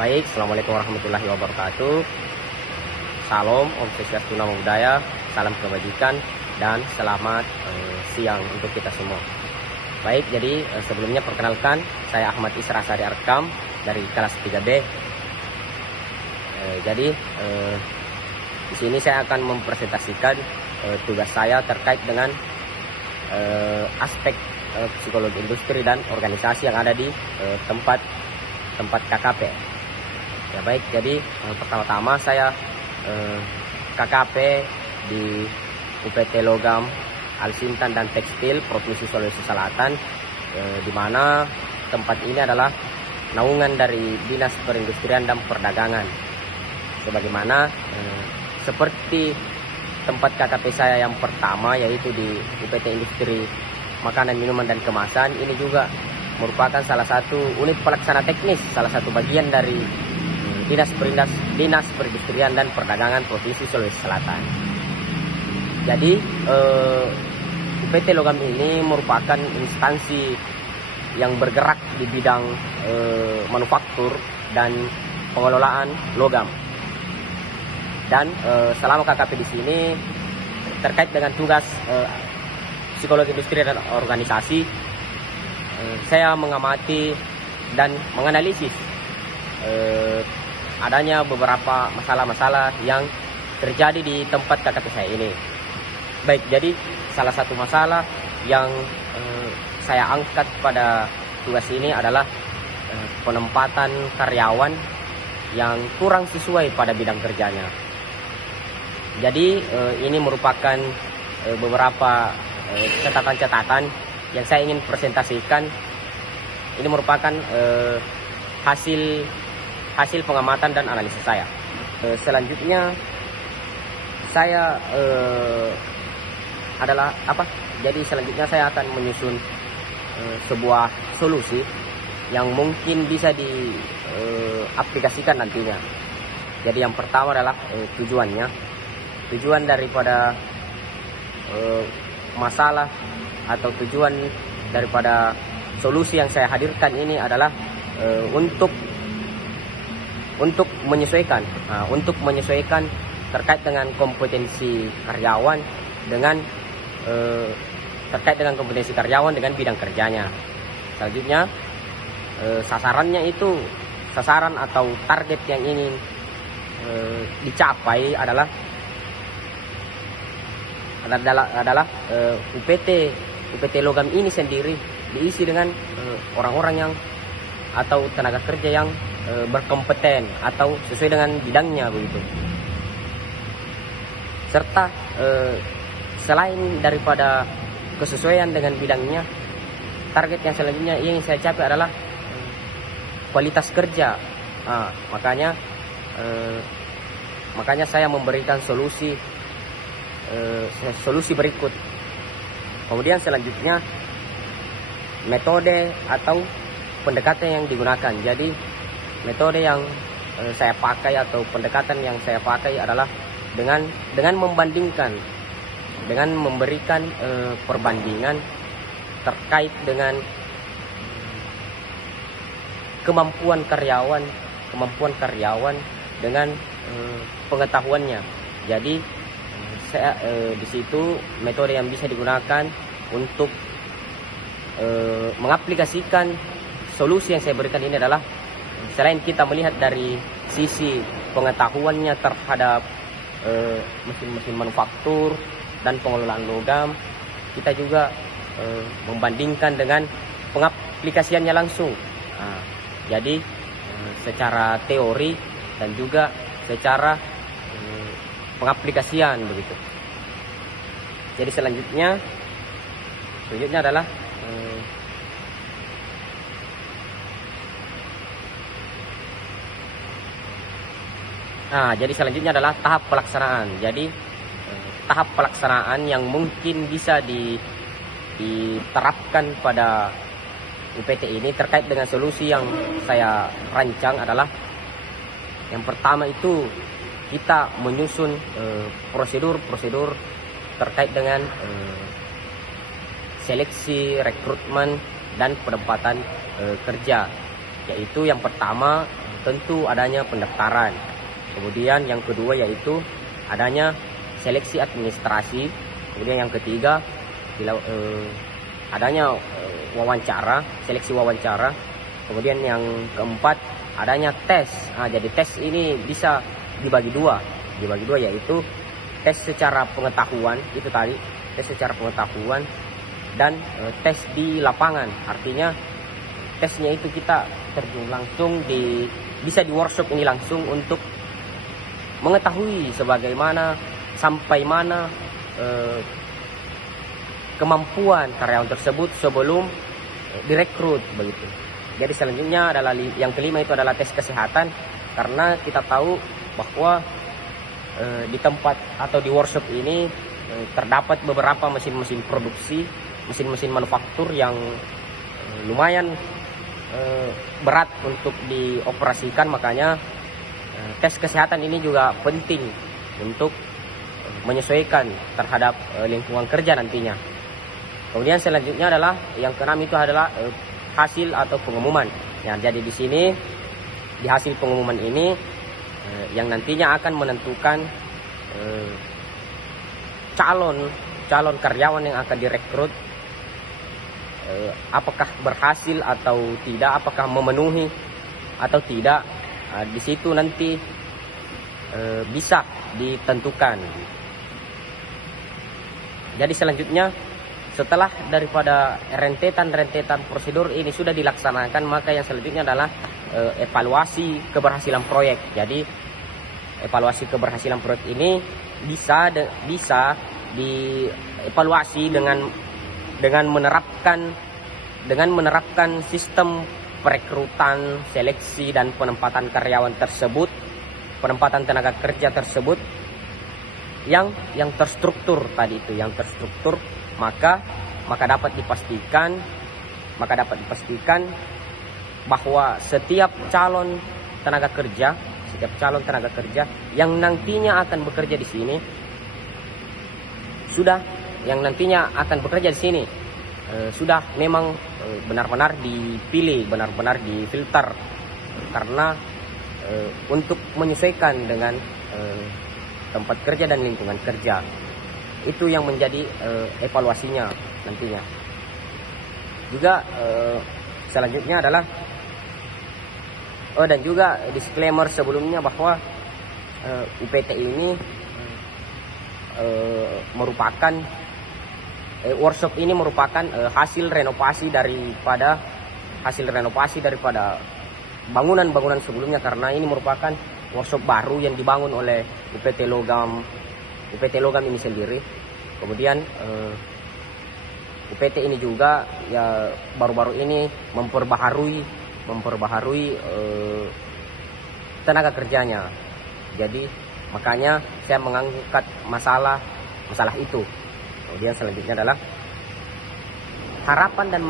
Baik, Assalamualaikum warahmatullahi wabarakatuh. Salam, Om Swastiastu, Namo Buddhaya, salam kebajikan, dan selamat siang untuk kita semua. Baik, jadi sebelumnya perkenalkan, saya Ahmad Isra Sari Arkam dari kelas 3B. Jadi di sini saya akan mempresentasikan tugas saya terkait dengan aspek psikologi industri dan organisasi yang ada di tempat KKP. Ya baik, jadi pertama-tama saya KKP di UPT Logam, Alsintan dan Tekstil Provinsi Sulawesi Selatan, di mana tempat ini adalah naungan dari Dinas Perindustrian dan Perdagangan. Sebagaimana seperti tempat KKP saya yang pertama, yaitu di UPT Industri Makanan, Minuman, dan Kemasan, ini juga merupakan salah satu unit pelaksana teknis, salah satu bagian dari Dinas Perindustrian dan Perdagangan Provinsi Sulawesi Selatan. Jadi UPT Logam ini merupakan instansi yang bergerak di bidang manufaktur dan pengelolaan logam. Dan selama KKP di sini terkait dengan tugas psikologi industri dan organisasi, saya mengamati dan menganalisis adanya beberapa masalah-masalah yang terjadi di tempat KKP saya ini. Baik, jadi salah satu masalah yang saya angkat pada tugas ini adalah penempatan karyawan yang kurang sesuai pada bidang kerjanya. Jadi ini merupakan beberapa catatan-catatan yang saya ingin presentasikan. Ini merupakan hasil pengamatan dan analisis saya. Selanjutnya saya Jadi selanjutnya saya akan menyusun sebuah solusi yang mungkin bisa diaplikasikan nantinya. Jadi yang pertama adalah tujuannya. Tujuan daripada masalah atau tujuan daripada solusi yang saya hadirkan ini adalah untuk menyesuaikan terkait dengan kompetensi karyawan dengan dengan bidang kerjanya. Selanjutnya sasaran atau target yang ingin dicapai adalah UPT Logam ini sendiri diisi dengan orang-orang yang atau tenaga kerja yang berkompeten atau sesuai dengan bidangnya begitu. Serta selain daripada kesesuaian dengan bidangnya, target yang selanjutnya yang saya capai adalah kualitas kerja. Makanya saya memberikan solusi berikut. Kemudian selanjutnya metode atau pendekatan yang digunakan. Jadi metode yang saya pakai atau pendekatan yang saya pakai adalah dengan membandingkan, dengan memberikan perbandingan terkait dengan kemampuan karyawan dengan pengetahuannya. Jadi saya di situ metode yang bisa digunakan untuk mengaplikasikan solusi yang saya berikan ini adalah, selain kita melihat dari sisi pengetahuannya terhadap mesin-mesin manufaktur dan pengelolaan logam, kita juga membandingkan dengan pengaplikasiannya langsung. Jadi secara teori dan juga secara pengaplikasian begitu. Jadi selanjutnya adalah jadi selanjutnya adalah tahap pelaksanaan. Jadi tahap pelaksanaan yang mungkin bisa diterapkan pada UPT ini terkait dengan solusi yang saya rancang adalah, yang pertama itu kita menyusun prosedur terkait dengan seleksi, rekrutmen, dan penempatan kerja. yaitu yang pertama tentu adanya pendaftaran, kemudian yang kedua yaitu adanya seleksi administrasi, kemudian yang ketiga adanya wawancara, seleksi wawancara, kemudian yang keempat adanya tes. Jadi tes ini bisa dibagi dua yaitu tes secara pengetahuan, itu tadi tes secara pengetahuan, dan tes di lapangan. Artinya tesnya itu kita terjun langsung bisa di workshop ini langsung untuk mengetahui sebagaimana sampai mana kemampuan karyawan tersebut sebelum direkrut begitu. Jadi selanjutnya adalah yang kelima, itu adalah tes kesehatan, karena kita tahu bahwa di tempat atau di workshop ini terdapat beberapa mesin-mesin produksi, mesin-mesin manufaktur yang lumayan berat untuk dioperasikan. Makanya tes kesehatan ini juga penting untuk menyesuaikan terhadap lingkungan kerja nantinya. Kemudian selanjutnya adalah yang keenam, itu adalah hasil atau pengumuman. Ya, jadi di sini di hasil pengumuman ini yang nantinya akan menentukan calon karyawan yang akan direkrut, apakah berhasil atau tidak, apakah memenuhi atau tidak. Di situ nanti bisa ditentukan. Jadi selanjutnya, setelah daripada rentetan prosedur ini sudah dilaksanakan, maka yang selanjutnya adalah evaluasi keberhasilan proyek. Jadi evaluasi keberhasilan proyek ini bisa dievaluasi dengan menerapkan sistem perekrutan, seleksi, dan penempatan karyawan tersebut, penempatan tenaga kerja tersebut yang terstruktur tadi itu, yang terstruktur. Maka dapat dipastikan bahwa setiap calon tenaga kerja yang nantinya akan bekerja di sini sudah memang benar-benar dipilih, benar-benar difilter, karena untuk menyesuaikan dengan tempat kerja dan lingkungan kerja. Itu yang menjadi evaluasinya nantinya. Juga selanjutnya adalah dan juga disclaimer sebelumnya bahwa UPT ini merupakan workshop ini merupakan hasil renovasi daripada bangunan-bangunan sebelumnya, karena ini merupakan workshop baru yang dibangun oleh UPT Logam ini sendiri. Kemudian UPT ini juga ya baru-baru ini memperbaharui tenaga kerjanya. Jadi makanya saya mengangkat masalah itu. Kemudian selanjutnya adalah harapan dan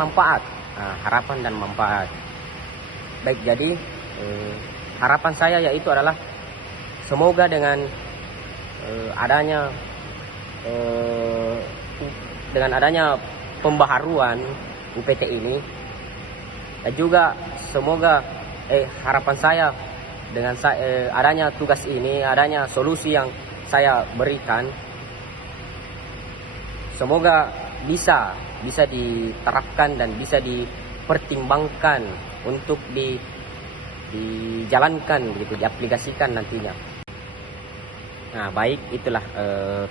manfaat. Baik, jadi harapan saya yaitu adalah semoga dengan adanya pembaharuan UPT ini, dan juga semoga harapan saya dengan adanya tugas ini, adanya solusi yang saya berikan, semoga bisa diterapkan dan bisa dipertimbangkan untuk dijalankan begitu, diaplikasikan nantinya. Nah, baik, itulah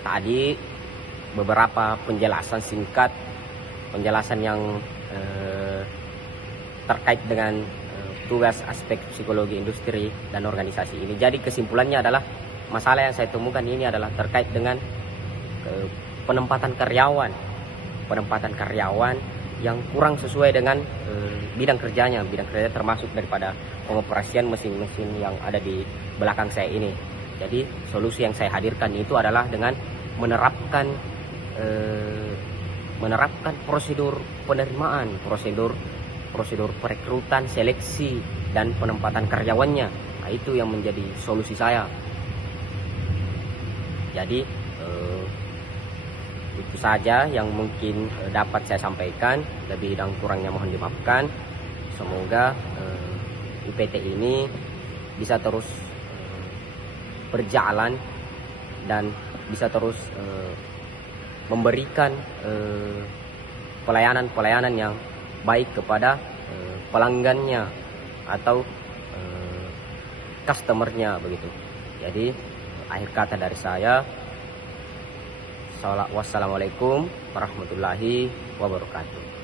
tadi beberapa penjelasan singkat, penjelasan yang terkait dengan tugas aspek psikologi industri dan organisasi ini. Jadi kesimpulannya adalah masalah yang saya temukan ini adalah terkait dengan penempatan karyawan yang kurang sesuai dengan bidang kerjanya termasuk daripada pengoperasian mesin-mesin yang ada di belakang saya ini. Jadi solusi yang saya hadirkan itu adalah dengan menerapkan prosedur penerimaan, prosedur perekrutan, seleksi, dan penempatan karyawannya. Nah, itu yang menjadi solusi saya. Jadi itu saja yang mungkin dapat saya sampaikan. Lebih dan kurangnya mohon dimaafkan. Semoga IPT ini bisa terus berjalan dan bisa terus memberikan pelayanan-pelayanan yang baik kepada pelanggannya atau customernya begitu. Jadi akhir kata dari saya, wassalamualaikum warahmatullahi wabarakatuh.